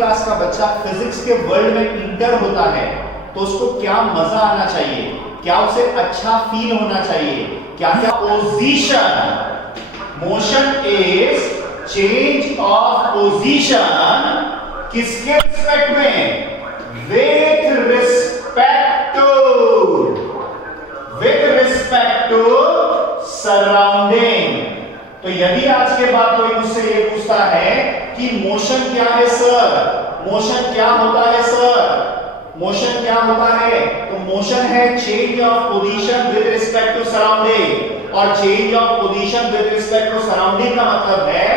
Class का बच्चा physics के वर्ल्ड में इंटर होता है तो उसको क्या मजा आना चाहिए, क्या उसे अच्छा फील होना चाहिए, क्या क्या position, motion is change of position किसके रिस्पेक्ट में, विथ रिस्पेक्ट टू सराउंडिंग। तो यदि आज के बाद कोई मुझसे ये पूछता है कि मोशन क्या है सर, मोशन क्या होता है सर, मोशन क्या होता है, तो मोशन है change of position with respect to surrounding. और change of position with respect to surrounding का मतलब है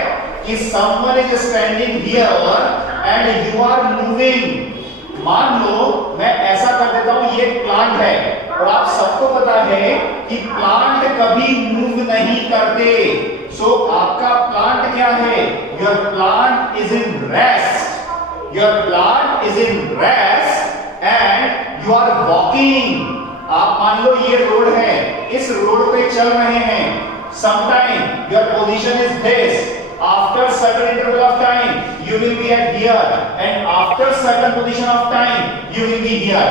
कि someone is standing here and you are moving. मान लो मैं ऐसा कर देता हूं, ये प्लांट है और आप सबको पता है कि प्लांट कभी मूव नहीं करते। सो आपका प्लांट क्या है, your plant is in rest, your plant is in rest and you are walking. आप मान लो ये रोड है, इस रोड पे चल रहे हैं, sometime your position is this, after certain interval of time you will be at here and after certain position of time you will be here।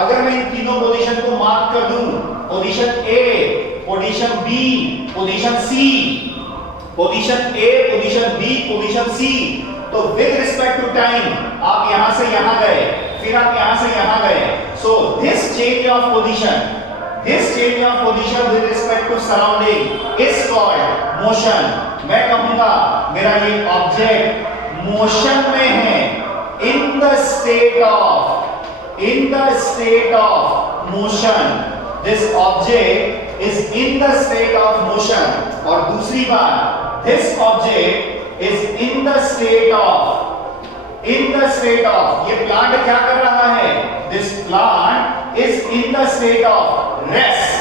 अगर मैं इन तीनों पोजीशन को मार्क कर दूं, position A, position B, position C, position A, position B, position सी, तो with respect to time आप यहां से यहां गए, फिर आप यहां से यहां गए। So this change of position, this change of position with respect to surrounding is called motion. मैं कहूंगा मेरा ये ऑब्जेक्ट मोशन में है, in the state of motion, this object is in the state of motion. और दूसरी बात, this object is in the state of, ये प्लांट क्या कर रहा है, this plant is in the state of rest,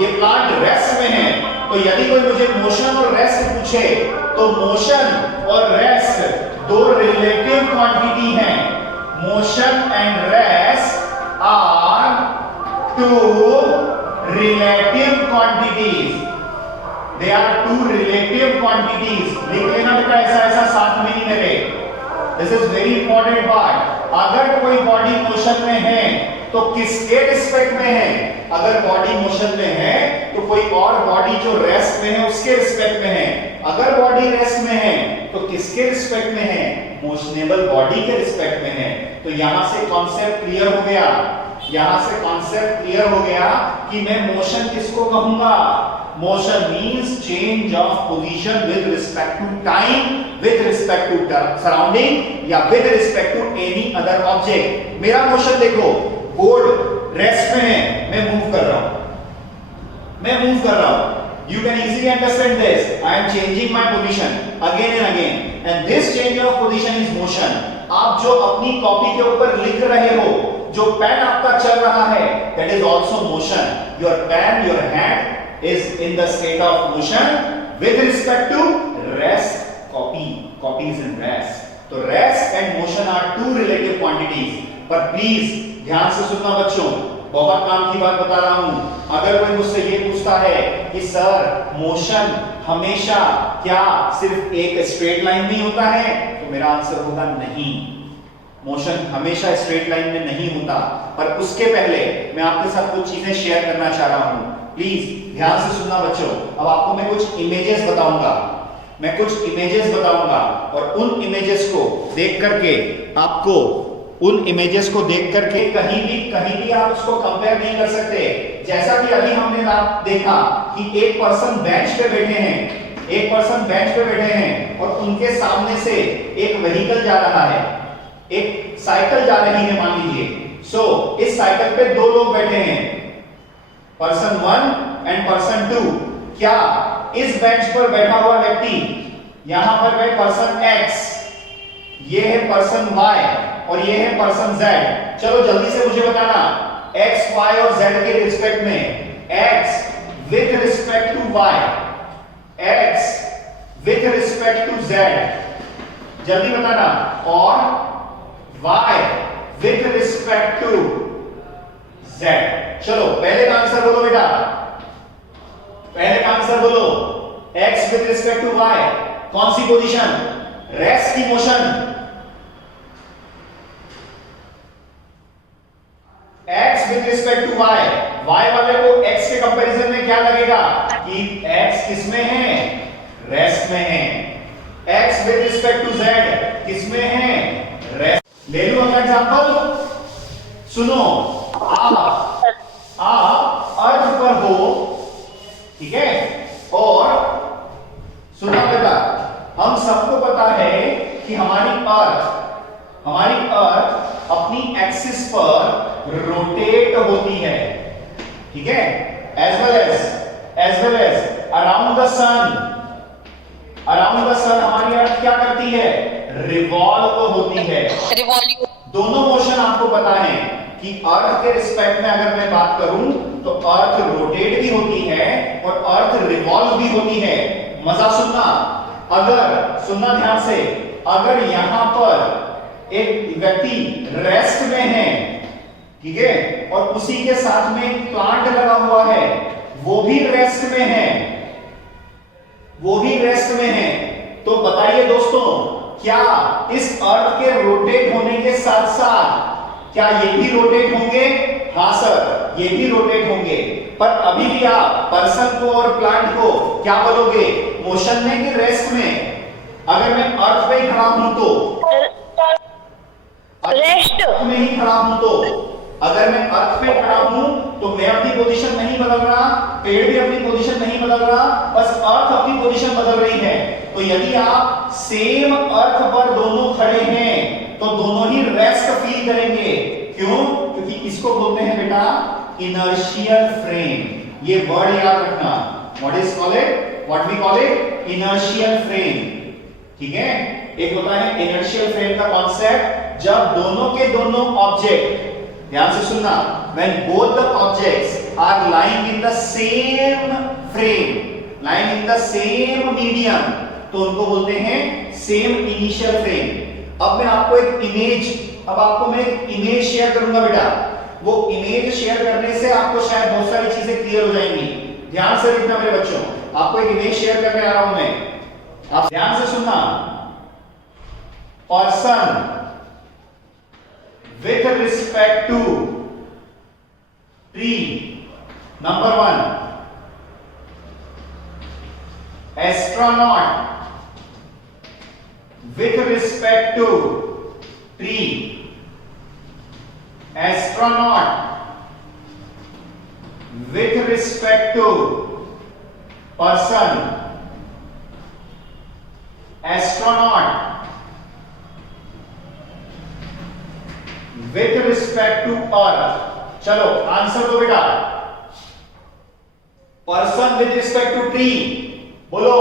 ये प्लांट रेस्ट में है। तो यदि कोई मुझे मोशन और रेस्ट पूछे तो मोशन और रेस्ट दो रिलेटिव क्वांटिटी हैं। Motion and rest are two relative quantities, they are two relative quantities. लिख लेना बेटा ऐसा ऐसा साथ में ही मेरे, this is very important part. अगर कोई बॉडी मोशन में है तो किसके रिस्पेक्ट में है, अगर बॉडी मोशन में है तो कोई और बॉडी जो रेस्ट में है उसके रिस्पेक्ट में है, अगर बॉडी रेस्ट में है तो किसके रिस्पेक्ट में है, मोशनेबल बॉडी के रिस्पेक्ट में है। तो यहां से कॉन्सेप्ट क्लियर हो गया, यहां से कॉन्सेप्ट क्लियर हो गया कि मैं मोशन किसको कहूंगा, motion means change of position with respect to time, with respect to surrounding या with respect to any other object. मेरा मोशन देखो, बोर्ड रेस्ट में है, मैं मूव कर रहा हूं, मैं मूव कर रहा हूं। You can easily understand this. I am changing my position again and again, and this change of position is motion. आप जो अपनी कॉपी के ऊपर लिख रहे हो, जो पेन आपका चल रहा है, that is also motion. Your pen, your hand is in the state of motion with respect to rest. Copy is in rest. तो rest and motion are two relative quantities. पर प्लीज ध्यान से सुनना बच्चों, बहुत काम की बात बता रहा हूं। अगर कोई मुझसे ये पूछता है कि सर मोशन हमेशा क्या सिर्फ एक स्ट्रेट लाइन में होता है, तो मेरा आंसर होगा नहीं, मोशन हमेशा स्ट्रेट लाइन में नहीं होता। पर उसके पहले मैं आपके साथ कुछ चीजें शेयर करना चाह रहा हूं, प्लीज ध्यान से सुनना बच्चों। अब आपको मैं कुछ इमेजेस बताऊंगा, मैं कुछ इमेजेस बताऊंगा और उन इमेजेस को देख करके आपको, उन इमेजेस को देख करके कहीं भी आप उसको कंपेयर नहीं कर सकते। जैसा कि अभी हमने देखा कि एक पर्सन बेंच पे बैठे हैं, एक पर्सन बेंच पे बैठे हैं और उनके सामने से एक व्हीकल जा रहा है, एक साइकिल जा रही है मान लीजिए। सो इस साइकिल पे दो लोग बैठे हैं, पर्सन 1 एंड पर्सन 2। क्या इस बेंच पर बैठा हुआ व्यक्ति, यहां पर है पर्सन X, ये है पर्सन Y और ये है पर्सन Z। चलो जल्दी से मुझे बताना, X, Y और Z के रिस्पेक्ट में, X with respect to Y, X with respect to Z, जल्दी बताना, और Y with respect to Z। चलो पहले का आंसर बोलो बेटा, पहले का आंसर बोलो। X with respect to Y कौन सी पोजीशन, रेस्ट की मोशन, x किसमें है? रेस्ट में है। x with respect to z किसमें है? रेस्ट। ले लो अगला एग्जांपल, सुनो। आप अर्थ पर हो, ठीक है, और सुनो बेटा, हम सबको पता है कि हमारी अर्थ अपनी एक्सिस पर रोटेट होती है, ठीक है, as well as around the sun. हमारी अर्थ क्या करती है? रिवॉल्व होती है। दोनों मोशन आपको पता है कि अर्थ के रिस्पेक्ट में अगर मैं बात करूं तो अर्थ रोटेट भी होती है और अर्थ रिवॉल्व भी होती है। मजा सुनना, सुनना ध्यान से, अगर यहां पर एक व्यक्ति रेस्ट में है, ठीक है, और उसी के साथ में एक प्लांट लगा हुआ है, वो भी रेस्ट में है, तो बताइए दोस्तों, क्या इस अर्थ के रोटेट होने के साथ साथ क्या ये भी रोटेट होंगे? हाँ सर, ये भी रोटेट होंगे। पर अभी भी आप पर्सन को और प्लांट को क्या बोलोगे? मोशन में कि रेस्ट में? अगर मैं अर्थ पे ही खड़ा हूं तो रेस्ट में ही खड़ा हूं तो, अगर मैं अर्थ पे खड़ा हूं तो मैं अपनी पोजीशन नहीं बदल रहा, पेड़ भी अपनी पोजीशन नहीं बदल रहा, बस अर्थ अपनी पोजीशन बदल रही है। तो यदि आप सेम अर्थ पर दोनों खड़े हैं तो दोनों ही रेस्ट फील करेंगे। क्यों? क्योंकि इसको बोलते हैं बेटा इनर्शियल फ्रेम। ये वर्ड याद रखना, what we call it? Inertial frame, ठीक है। एक होता है इनर्शियल फ्रेम का कॉन्सेप्ट, जब दोनों के दोनों ऑब्जेक्ट, ध्यान से सुनना, when both the objects are lying in the same frame, lying in the same medium, तो उनको बोलते हैं सेम इनिशियल फ्रेम। अब मैं आपको एक इमेज शेयर करूंगा बेटा, वो इमेज शेयर करने से आपको शायद बहुत सारी चीजें क्लियर हो जाएंगी। ध्यान से देखना मेरे बच्चों, आपको एक इमेज शेयर करने आ रहा हूं मैं, आप ध्यान से सुनना। Person with respect to tree, number 1, astronaut with respect to tree, astronaut with respect to person, astronaut with respect to earth। चलो आंसर दो बेटा। Person with respect to tree, बोलो।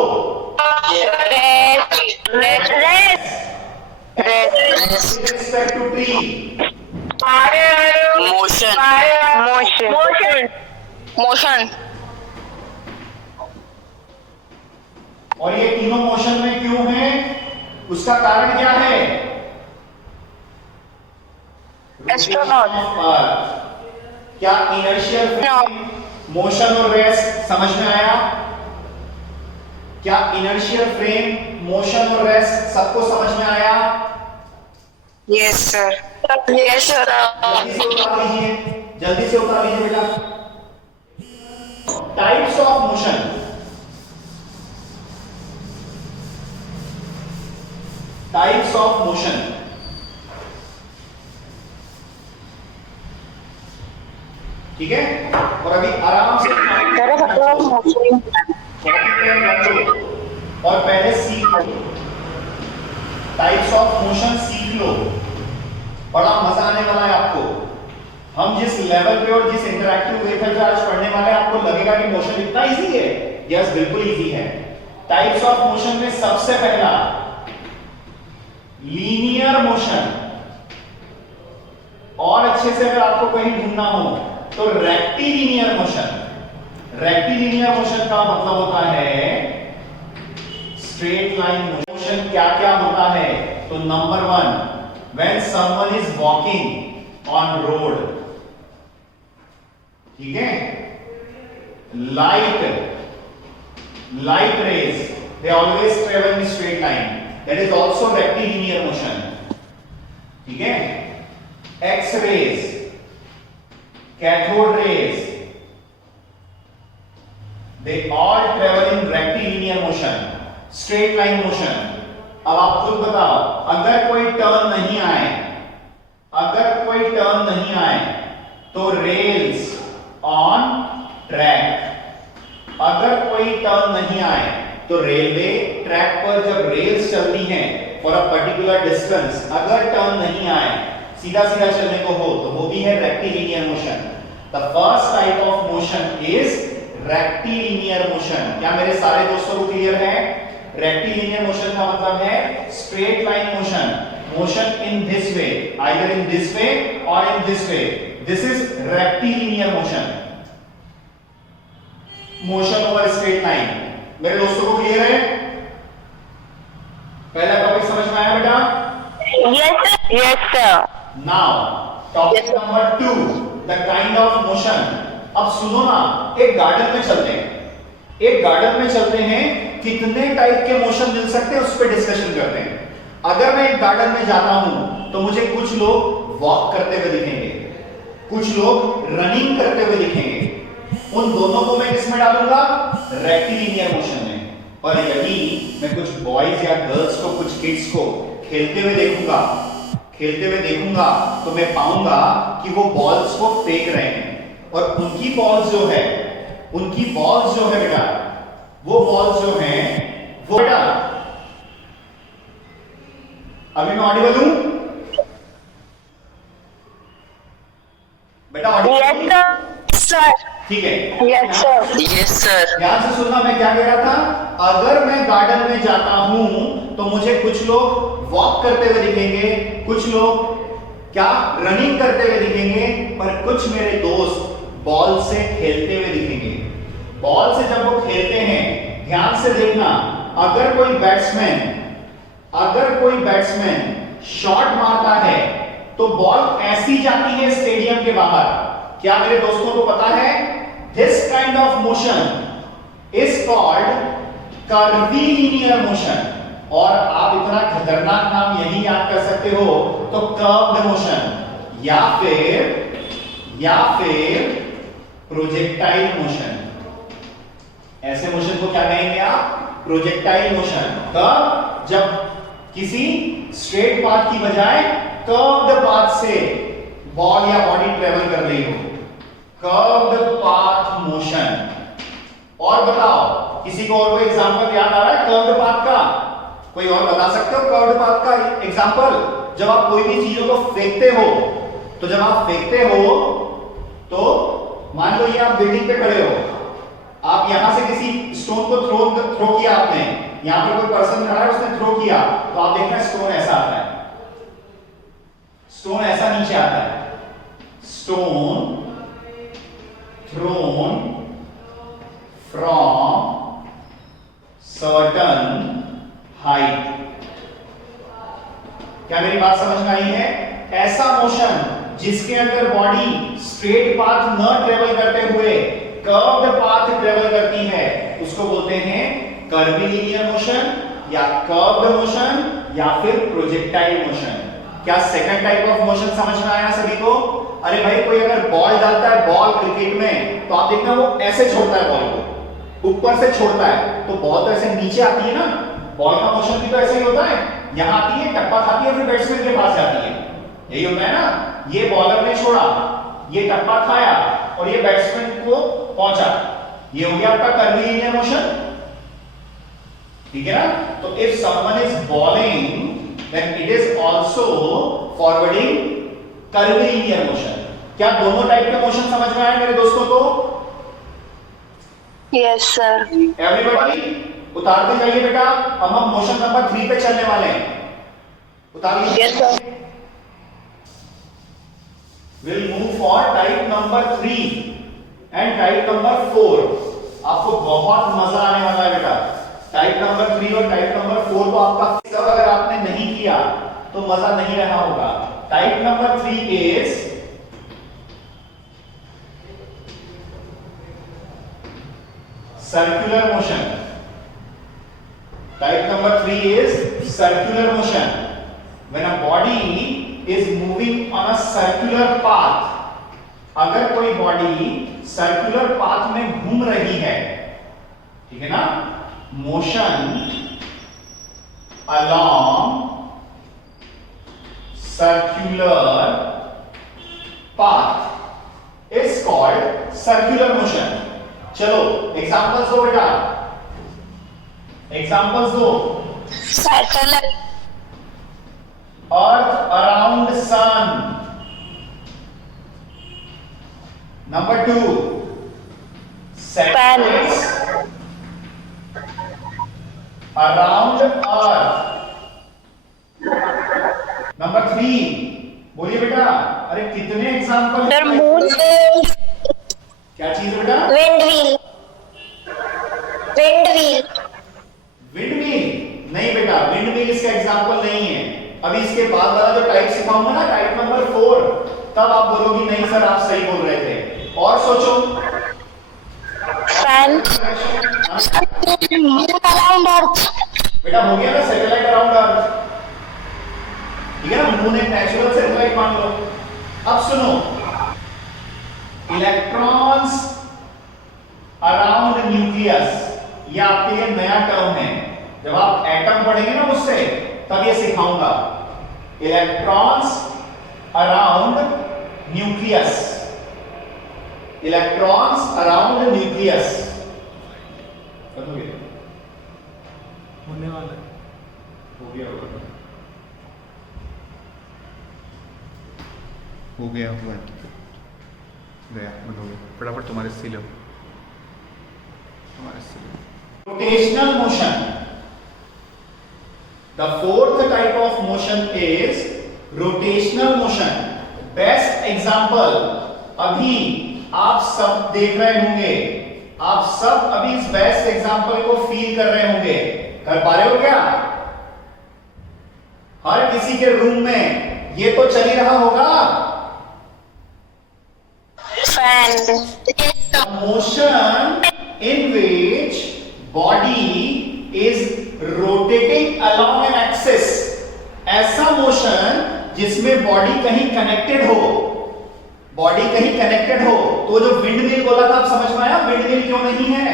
Respect to tree, motion. और ये तीनों motion में क्यों हैं? उसका कारण क्या है? एस्ट्रोनॉट। क्या इनर्शियल फ्रेम, मोशन और रेस्ट समझ में आया? क्या इनर्शियल फ्रेम, मोशन और रेस्ट सबको समझ में आया? Yes sir. जल्दी से उतार लीजिए बेटा। Types of motion, types of motion, ठीक है। और अभी आराम से कॉपी पेन रख लो और पहले सीख लो, टाइप्स ऑफ मोशन सीख लो, बड़ा मजा आने वाला है आपको। हम जिस लेवल पे और जिस इंटरैक्टिव वे पर आज पढ़ने वाले हैं, आपको लगेगा कि मोशन इतना इजी है। यस, बिल्कुल इजी है। टाइप्स ऑफ मोशन में सबसे पहला लीनियर मोशन, और अच्छे से अगर आपको कहीं ढूंढना हो तो रेक्टिलिनियर मोशन। रेक्टिलिनियर मोशन का मतलब होता है स्ट्रेट लाइन मोशन। क्या क्या होता है? तो number 1, when someone is walking on road, ठीक है, light rays they always travel in straight line, that is also rectilinear motion, ठीक है। X rays, cathode rays, they all travel in rectilinear motion, straight line motion. अब आप खुद बताओ, अगर कोई टर्न नहीं आए, अगर कोई टर्न नहीं आए तो रेल्स ऑन ट्रैक, अगर कोई टर्न नहीं आए तो रेलवे ट्रैक पर जब रेल्स चलती हैं फॉर अ पर्टिकुलर डिस्टेंस, अगर टर्न नहीं आए, सीधा सीधा चलने को हो तो वो भी है rectilinear motion. The first type of motion is rectilinear motion. क्या मेरे सारे दोस्तों को क्लियर है? रेक्टिलिनियर मोशन का मतलब है straight line motion, motion in this way, either in this way और in this way. This is rectilinear motion, motion over straight line. मेरे दोस्तों को क्लियर है? पहला टॉपिक समझ में आया बेटा? Yes, sir. Now topic number 2, the kind of motion. अब सुनो ना, एक गार्डन में चलते हैं, एक गार्डन में चलते हैं, कितने टाइप के मोशन मिल सकते हैं उस पर डिस्कशन करते हैं. अगर मैं एक गार्डन में जाता हूं तो मुझे कुछ लोग वॉक करते हुए दिखेंगे, कुछ लोग रनिंग करते हुए दिखेंगे. उन दोनों को मैं किसमें डालूंगा? रेक्टिलिनियर मोशन में. और यदि मैं कुछ बॉयज या गर्ल्स को, कुछ किड्स को खेलते हुए देखूंगा, खेलते हुए देखूंगा तो मैं पाऊंगा कि वो बॉल्स को फेंक रहे हैं और उनकी बॉल्स जो है, उनकी बॉल्स जो है बेटा, वो बॉल्स जो हैं वो बेटा, अभी मैं ऑडिबल हूं बेटा? ऑडिबल? Yes, sir. ठीक है. Yes, sir. Yes, sir. ध्यान से सुनना, मैं क्या कह रहा था. अगर मैं गार्डन में जाता हूं तो मुझे कुछ लोग वॉक करते हुए दिखेंगे, कुछ लोग क्या रनिंग करते हुए दिखेंगे, पर कुछ मेरे दोस्त बॉल से खेलते हुए दिखेंगे. बॉल से जब वो खेलते हैं, ध्यान से देखना, अगर कोई बैट्समैन शॉट मारता है तो बॉल ऐसी जाती है स्टेडियम के बाहर. क्या मेरे दोस्तों को पता है? This kind of motion is called curvilinear motion. और आप इतना खतरनाक नाम यही याद कर सकते हो तो कर्व्ड मोशन या फिर प्रोजेक्टाइल मोशन. ऐसे मोशन को क्या कहेंगे आप? Projectile motion. कब? जब किसी स्ट्रेट पाथ की बजाय कर्व्ड पाथ से बॉल या बॉडी ट्रेवल कर रही हो. Curved path motion. और बताओ, किसी को और कोई एग्जांपल याद आ रहा है कर्व्ड पाथ का? कोई और बता सकते हो कर्व्ड पाथ का एग्जांपल? जब आप कोई भी चीजों को फेंकते हो, तो जब आप फेंकते हो तो मान लो ये आप बिल्डिंग पे खड़े हो, आप यहां से किसी स्टोन को थ्रो किया आपने, यहां पर कोई पर्सन खड़ा है, उसने थ्रो किया, तो आप देखना स्टोन ऐसा आता है, स्टोन ऐसा नीचे आता है. Stone thrown from certain height. क्या मेरी बात समझ में आई है? ऐसा मोशन जिसके अंदर बॉडी स्ट्रेट पाथ न ट्रेवल करते हुए कर्व्ड पाथ ट्रेवल करती है, उसको बोलते हैं कर्वीलिनियर मोशन या कर्व्ड मोशन या फिर प्रोजेक्टाइल मोशन. क्या सेकंड टाइप ऑफ मोशन समझ में आया सभी को? अरे भाई, कोई अगर बॉल डालता है, बॉल क्रिकेट में, तो आप देखना वो ऐसे छोड़ता है बॉल को, ऊपर से छोड़ता है, तो बॉल तो ऐसे नीचे आती है ना. बॉल का मोशन भी तो ऐसे ही होता है, यहां आती है, टप्पा खाती है, फिर बैट्समैन के पास जाती है. यही होता है ना. ये बॉलर ने छोड़ा, ये टप्पा खाया और ये बैट्समैन को पहुंचा, ये हो गया आपका कर्वीलिनियर मोशन. ठीक है ना? तो if someone is bowling then it is also forwarding curvilinear motion. क्या दोनों टाइप के मोशन समझ में आए मेरे दोस्तों को? Yes, sir. Everybody उतारते जाइए बेटा. अब हम मोशन नंबर 3 पे चलने वाले हैं. उतार लीजिए. Yes, sir. We'll move for type number 3 and type number 4. आपको बहुत मजा आने वाला है बेटा. टाइप नंबर 3 और टाइप नंबर 4 को आपका सब अगर आपने नहीं किया तो मजा नहीं रहा होगा. Type number 3 is circular motion. Type number 3 is circular motion. When a body is moving on a circular path, अगर कोई बॉडी सर्कुलर पाथ में घूम रही है, ठीक है ना? Motion along circular path is called circular motion. चलो एग्जांपल्स दो बेटा, एग्जांपल्स दो. Circular. Earth around sun. Number 2, satellites around earth. Number 3, बोलिए बेटा. अरे कितने एग्जांपल? Sir, moon. क्या चीज बेटा? Wind wheel. Wind wheel. Windmill नहीं बेटा, विंडमिल इसका एग्जांपल नहीं है. अभी इसके बाद वाला जो टाइप सिखाऊंगा ना, टाइप नंबर 4, तब आप बोलोगी नहीं सर आप सही बोल रहे थे. और सोचो. Fan. Moon around earth. बेटा हो गया ना, सैटेलाइट अराउंड अर्थ. ठीक है ना, मून एक नेचुरल सैटेलाइट मान लो. अब सुनो, इलेक्ट्रॉन्स अराउंड न्यूक्लियस, ये आपके लिए नया टर्म है. जब आप एटम पढ़ेंगे ना मुझसे, तब ये सिखाऊंगा. Electrons around nucleus, electrons around nucleus. होने वाला है. हो गया होगा. हो गया हुआ गया बंद हो गया. फटाफट तुम्हारे से लो, तुम्हारे से लो. Rotational motion. The fourth type of motion is rotational motion. Best example, अभी आप सब देख रहे होंगे, आप सब अभी इस बेस्ट एग्जांपल को फील कर रहे होंगे. कर पा रहे हो क्या? हर किसी के रूम में ये तो चल ही रहा होगा. Fan. Motion in which body is rotating along an axis. ऐसा मोशन जिसमें बॉडी कहीं कनेक्टेड हो, बॉडी कहीं कनेक्टेड हो. तो जो विंडमिल बोला था, आप समझ में आया विंडमिल क्यों नहीं है?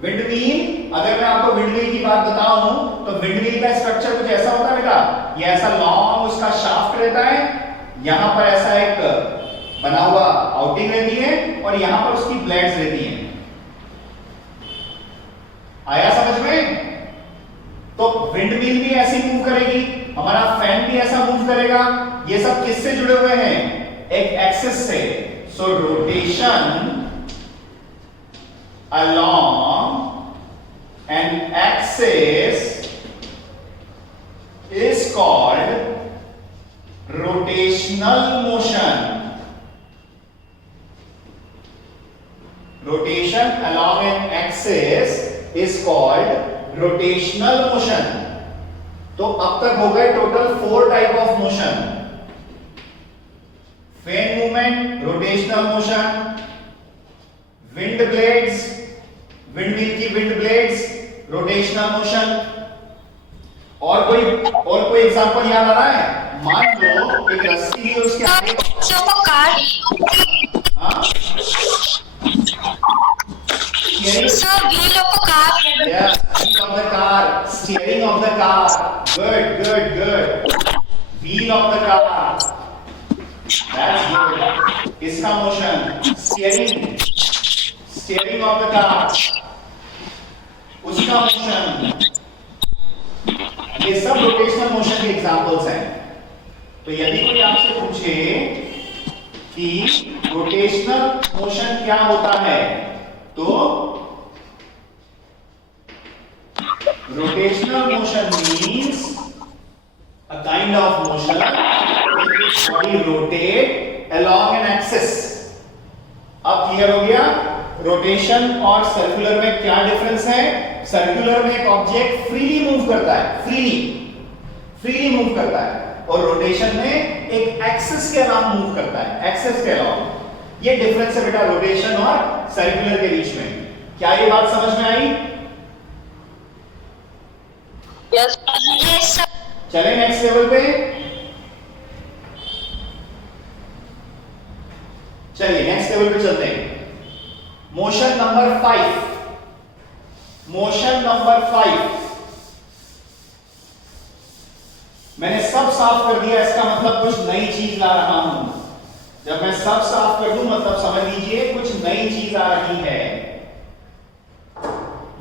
विंडमिल, अगर मैं आपको विंडमिल की बात बताऊं तो विंडमिल का स्ट्रक्चर कुछ ऐसा होता है बेटा. ये ऐसा लॉन्ग उसका शाफ्ट रहता है, यहां पर ऐसा एक बना हुआ आउटिंग रहती है और यहां पर उसकी ब्लेड्स रहती हैं. आया समझ में? तो विंडमिल भी ऐसी मूव करेगी, हमारा फैन भी ऐसा मूव करेगा. ये सब किससे जुड़े हुए हैं? एक एक्सिस से. सो rotation along an axis is called rotational motion. Rotation along an axis is called rotational motion. तो अब तक हो गए total 4 type of motion. Fan movement rotational motion, wind blades, windmill की विंड ब्लेड्स रोटेशनल मोशन. और कोई example याद आ रहा है? मान लो एक रस्सी है, उसके आगे हाँ Yeah, seat of the car, steering of the car. Good. Wheel of the car. That's good. इसका motion, steering of the car. उसका मोशन. ये सब रोटेशनल मोशन के एग्जांपल्स हैं. तो यदि कोई आपसे पूछे कि रोटेशनल मोशन क्या होता है, तो rotational motion means a kind of motion in which body rotate along an axis. अब क्लियर हो गया रोटेशन और सर्कुलर में क्या डिफरेंस है? सर्कुलर में एक ऑब्जेक्ट फ्रीली मूव करता है, फ्रीली मूव करता है, और रोटेशन में एक एक्सिस के अलावा मूव करता है, एक्सिस के अलावा. ये डिफरेंस है बेटा रोटेशन और सर्कुलर के बीच में. क्या ये बात समझ में आई? Yes, sir. चलें नेक्स्ट लेवल पे. चलिए नेक्स्ट लेवल पे चलते हैं. Motion number 5. Motion number 5। मैंने सब साफ कर दिया, इसका मतलब कुछ नई चीज ला रहा हूं। जब मैं सब साफ कर दूं मतलब समझ लीजिए कुछ नई चीज आ रही है।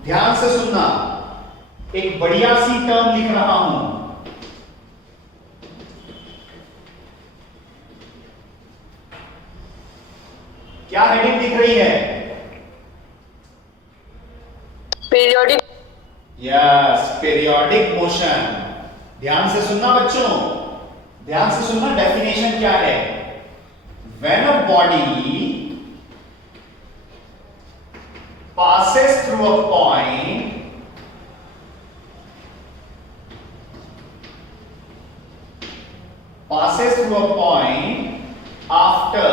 ध्यान से सुनना, एक बढ़िया सी टर्म लिख रहा हूं। क्या हेडिंग दिख रही है? पीरियोडिक। Yes, periodic motion. ध्यान से सुनना बच्चों, ध्यान से सुनना। डेफिनेशन क्या है? When a body passes through a point after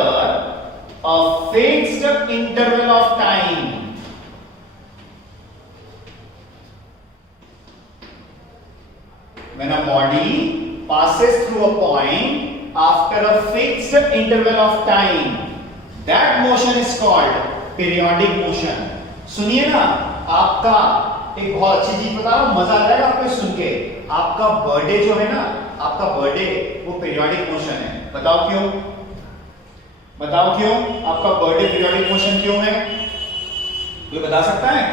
a fixed interval of time. When a body passes through a point after a fixed interval of time, that motion is called periodic motion. सुनिए ना, आपका एक बहुत अच्छी चीज बताओ, मजा आ जाएगा आपको सुन के। आपका बर्थडे जो है ना, आपका बर्थडे वो पीरियोडिक मोशन है। बताओ क्यों? बताओ क्यों आपका बर्थडे पीरियोडिक मोशन क्यों है? कोई बता सकता है?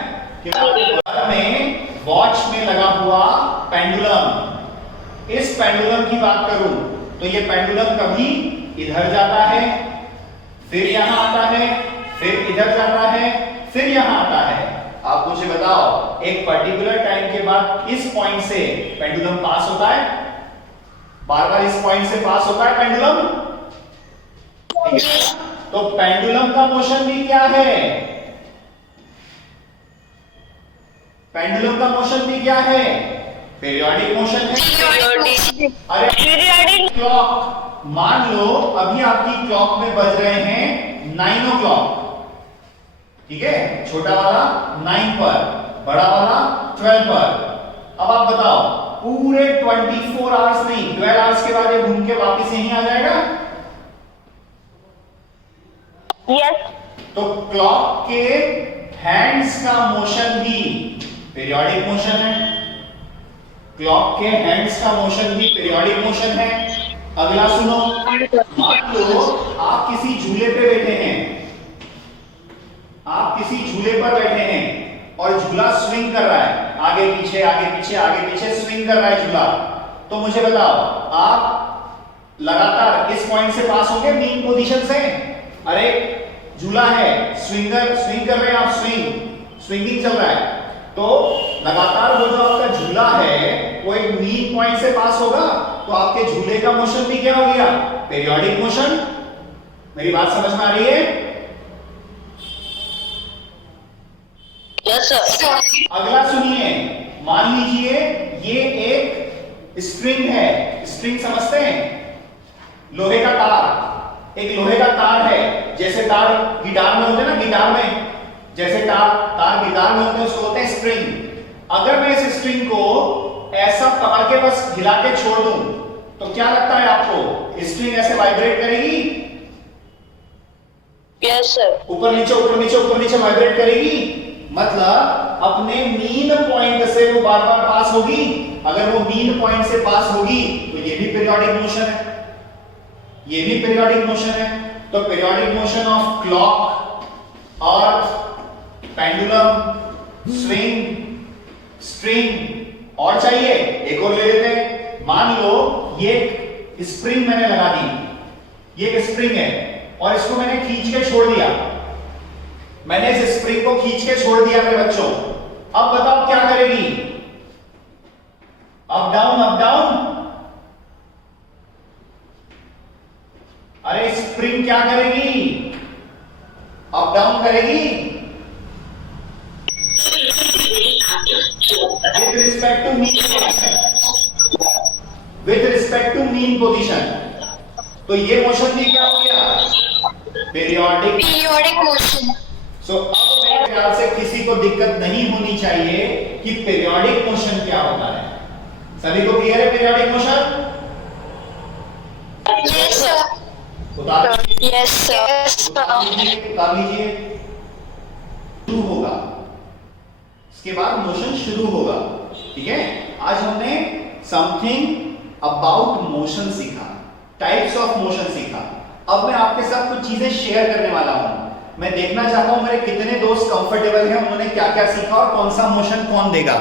क्योंकि में वॉच में लगा हुआ पेंडुलम, इस पेंडुलम की बात करूं तो ये पेंडुलम कभी इधर जाता है, फिर यहां आता है, फिर इधर जाता है, फिर यहां आता है। आप मुझे बताओ, एक पर्टिकुलर टाइम के बाद इस पॉइंट से पेंडुलम पास होता है, बार बार इस पॉइंट से पास होता है पेंडुलम। तो पेंडुलम का मोशन भी क्या है? पेंडुलम का मोशन भी क्या है? पीरियोडिक मोशन है। अरे क्लॉक, मान लो अभी आपकी क्लॉक में बज रहे हैं 9 o'clock, ठीक है? छोटा वाला 9 पर, बड़ा वाला 12 पर। अब आप बताओ, पूरे 24 आवर्स नहीं, 12 आवर्स के बाद ये घूम के वापस यहीं आ जाएगा? यस। तो क्लॉक के हैंड्स का मोशन भी पीरियोडिक मोशन है। क्लॉक के हैंड्स का मोशन भी पीरियोडिक मोशन है। अगला सुनो, मान लो आप किसी झूले पे बैठे हैं, आप किसी झूले पर बैठे हैं और झूला स्विंग कर रहा है, आगे पीछे आगे पीछे आगे पीछे स्विंग कर रहा है झूला। तो मुझे बताओ, आप लगातार इस पॉइंट से पास होंगे मीन पोजीशन से? अरे झूला है, स्विंग कर रहे हैं आप, स्विंगिंग चल रहा है, तो लगातार वो जो आपका झूला है वो एक मीन पॉइंट से पास होगा, तो आपके झूले का मोशन भी क्या हो गया? Periodic motion. मेरी बात समझ में आ रही है? Yes sir. अगला सुनिए, मान लीजिए ये एक स्ट्रिंग है। स्ट्रिंग समझते हैं? लोहे का तार, एक लोहे का तार है, जैसे तार गिटार में होते हैं ना, गिटार में जैसे तार गिटार में होते हैं, उसको बोलते हैं स्ट्रिंग। अगर मैं इस स्ट्रिंग को ऐसा पकड़ के बस हिला के छोड़ दूं तो क्या लगता है आपको? स्ट्रिंग ऐसे वाइब्रेट करेगी? Yes sir. ऊपर नीचे ऊपर नीचे ऊपर नीचे वाइब्रेट करेगी, मतलब अपने मीन पॉइंट से वो बार बार पास होगी। अगर वो मीन पॉइंट से पास होगी तो ये भी पीरियोडिक मोशन है, ये भी पीरियोडिक मोशन है। तो पीरियोडिक मोशन ऑफ क्लॉक और पेंडुलम, स्विंग, स्ट्रिंग, और चाहिए एक और ले लेते हैं। मान लो ये स्प्रिंग मैंने लगा दी, ये एक स्प्रिंग है और इसको मैंने खींच के छोड़ दिया। मैंने इस स्प्रिंग को खींच के छोड़ दिया मेरे बच्चों। अब बताओ क्या करेगी? Up down up down. अरे स्प्रिंग क्या करेगी? अप डाउन करेगी। With respect to mean position, तो ये मोशन भी क्या हो गया? Periodic motion. सो अब मेरे ख्याल से किसी को दिक्कत नहीं होनी चाहिए कि पीरियोडिक मोशन क्या होता है। सभी को क्लियर है पीरियोडिक मोशन? Yes sir. उतार लीजिए, यस सर। उतार लीजिए। शुरू होगा, इसके बाद मोशन शुरू होगा। ठीक है, आज हमने समथिंग अबाउट मोशन सीखा, टाइप्स ऑफ मोशन सीखा। अब मैं आपके साथ कुछ चीजें शेयर करने वाला हूं। मैं देखना चाहता हूं मेरे कितने दोस्त कंफर्टेबल हैं, उन्होंने क्या क्या सीखा और कौन सा मोशन कौन देगा।